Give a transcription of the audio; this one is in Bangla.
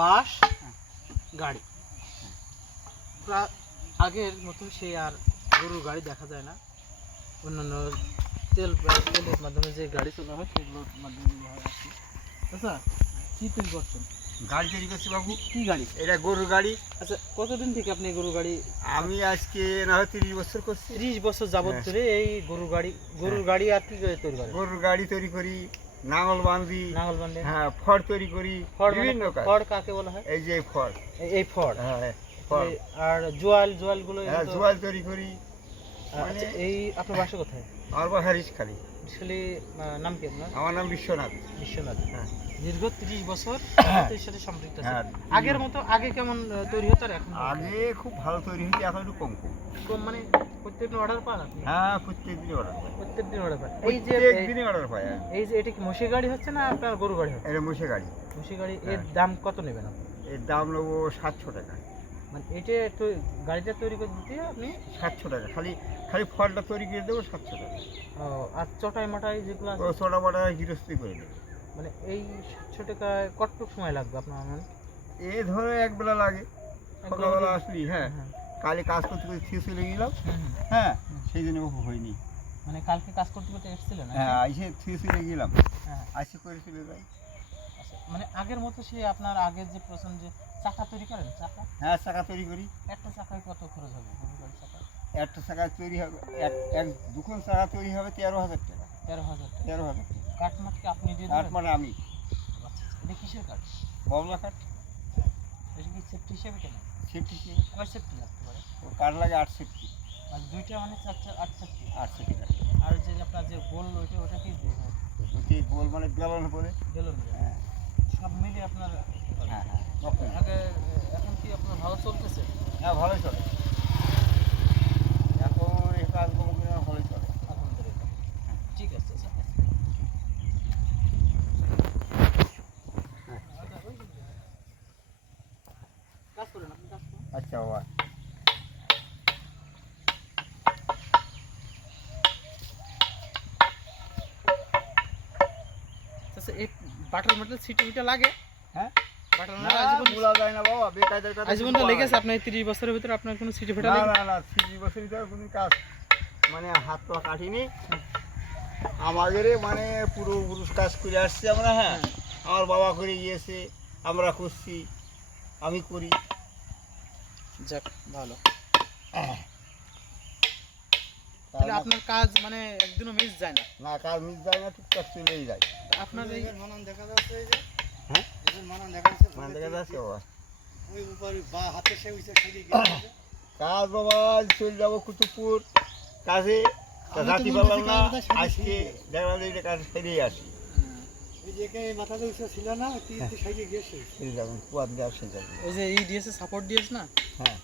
বাস গাড়ি। আগের মতো সে আর গরুর গাড়ি দেখা যায় না। অন্যান্য তেলের মাধ্যমে যে গাড়ি চলা হয় সেগুলোর মাধ্যমে হয় আর কি। আচ্ছা, কি তৈরি করছেন? গাড়ি তৈরি করছি বাবু। কি গাড়ি? এটা গরুর গাড়ি। আচ্ছা, কতদিন থেকে আপনি গরুর গাড়ি? আমি আজকে না হয় 30 বছর করছি। 30 বছর যাবত ধরে এই গরুর গাড়ি আর কি তৈরি করেন? গরুর গাড়ি তৈরি করি, নাঙল বাঁধি, নাঙল বান্ধে। হ্যাঁ, ফড় তৈরি করি, বিভিন্ন কাজ। ফড় কাকে বলা হয়? এই যে ফড়, এই ফড়। হ্যাঁ ফড়। আর জোয়াল গুলো? হ্যাঁ, জোয়াল তৈরি করি। আচ্ছা, এই আপনার বাসা কোথায়? আমার বাসা হারিশখালী। আসলে নাম কি আপনার? আমার নাম বিশ্বনাথ। বিশ্বনাথ। হ্যাঁ। দীর্ঘ 30 বছর এর সাথে সম্পৃক্ত আছে। হ্যাঁ। আগের মতো আগে কেমন তৈরি হতো আর এখন? আগে খুব ভালো তৈরি হয়েছে, এখন একটু কম কম। কম মানে প্রত্যেকদিন অর্ডার পান আপনি? হ্যাঁ, প্রত্যেকদিন অর্ডার পাই। প্রত্যেকদিন অর্ডার পান। প্রত্যেকদিনই অর্ডার পাই। এই যে এটা কি মহিষের গাড়ি হচ্ছে না আপনার গরু গাড়ি হচ্ছে? এটা মোষে গাড়ি। মহিষের গাড়ি। এর হ্যাঁ। দাম কত নেবেন আপনি? এর দাম নেবো 700 টাকা। মানে এটা একটু গাড়িটা তৈরি করে দিতে আপনি 700 টাকা। খালি খালি ফলটা তৈরি করে দেবো 700 টাকা। আর চটাই মটাই যেগুলো ও আছে ছোটা মোটা গৃহস্থী করে দেবে। মানে এই 700 টাকায় কতটুকু সময় লাগবে আপনার? মানে এ ধরো এক বেলা লাগে। সকালবেলা আসলি, হ্যাঁ, হ্যাঁ। কালে কাজ করতে করতে থিয়ে চলে গেলাম, হুম, হুম। হ্যাঁ, সেই জন্য হয়নি। মানে কালকে কাজ করতে করতে এসেছিলেন? হ্যাঁ, আইসে থিয়ে চলে গেলাম, হ্যাঁ। আইসে করে চলে যাই। আচ্ছা, মানে আগের মতো সে আপনার আগের যে প্রথম যে চাকা তৈরি করেন, চাকা হ্যাঁ, চাকা তৈরি করি। একটা চাকায় কত খরচ হবে গরুর গাড়ির চাকা? একটা চাকা তৈরি হবে, এক দুখন চাকা তৈরি হবে 13,000 টাকা। 13,000 টাকা। 13,000 টাকা। কাঠ মাঠ কি আপনি দিয়ে কাঠ দেবেন? মানে আমি, আচ্ছা, আচ্ছা। এটা কিসের কাঠ? ববলা কাঠ। এটা কি সেফটি হিসেবে কেন? সেফটি আবার সেফটি লাগতে পারে। ও কাঠ লাগে 8 সেফটি। আর দুইটা মানে 8 সেফটি। 8 সেফটি কাঠ। আর যে আপনার যে গোল ওইটা কি ওটি গোল মানে বেলন বলে। বেলুন? হ্যাঁ, সব মিলে আপনার হ্যাঁ, হ্যাঁ। আগে এখন কি আপনার ভালো চলতেছে? হ্যাঁ, ভালোই চলে। এখন এই কাজগুলো ভালোই চলে। আলহামদুলিল্লাহ। ঠিক আছে স্যার। কাজ করেন আপনি, কাজ করেন। আচ্ছা বাবা। আচ্ছা, এই বাটার মেটাল সিটি মিটা লাগে? হ্যাঁ, বাটার না মেটাল আজীবন ভোলা যায় না বাবা, বেকায়দার কথা। আজীবন তো লেগেছে আপনার এই 30 বছরের ভিতরে আপনার কোনো সিটি ফেটা না লাগে? না না, 30 বছর ভিতরে কোনো কাজ মানে হাত পা কাটিনি। আমাদের মানে পুরো পুরুষ কাজ করে আসছি আমরা। হ্যাঁ, আমার বাবা করে গিয়েছে, আমরা করছি, আমি করি। যাক, ভালো। তাহলে আপনার কাজ মানে একদিনও মিস যায় না? না, কাজ মিস যায় না, টুকটাক চলেই যায়। আপনার এই মানান দেখা যাচ্ছে, এই যে হ্যাঁ, মানান দেখা যাচ্ছে, মানে দেখা যাচ্ছে বাবা। ওই উপরে বা হাতে সে উইছে খেলে গেছে। কাজ বাবা চলে যাবো কুতুবপুর কাজে, তা রাতি পারলাম না, আজকে দেখলাম যে এটা কাজ সেরেই আসি। এই যে কে মাথাতে উইছে ছিল না, তুই সাইডে গেছে। সেরে যাবেন, কুয়াত যাও সে যাবেন। ওই যে দিয়েছে, সাপোর্ট দিয়েছে না? হ্যাঁ।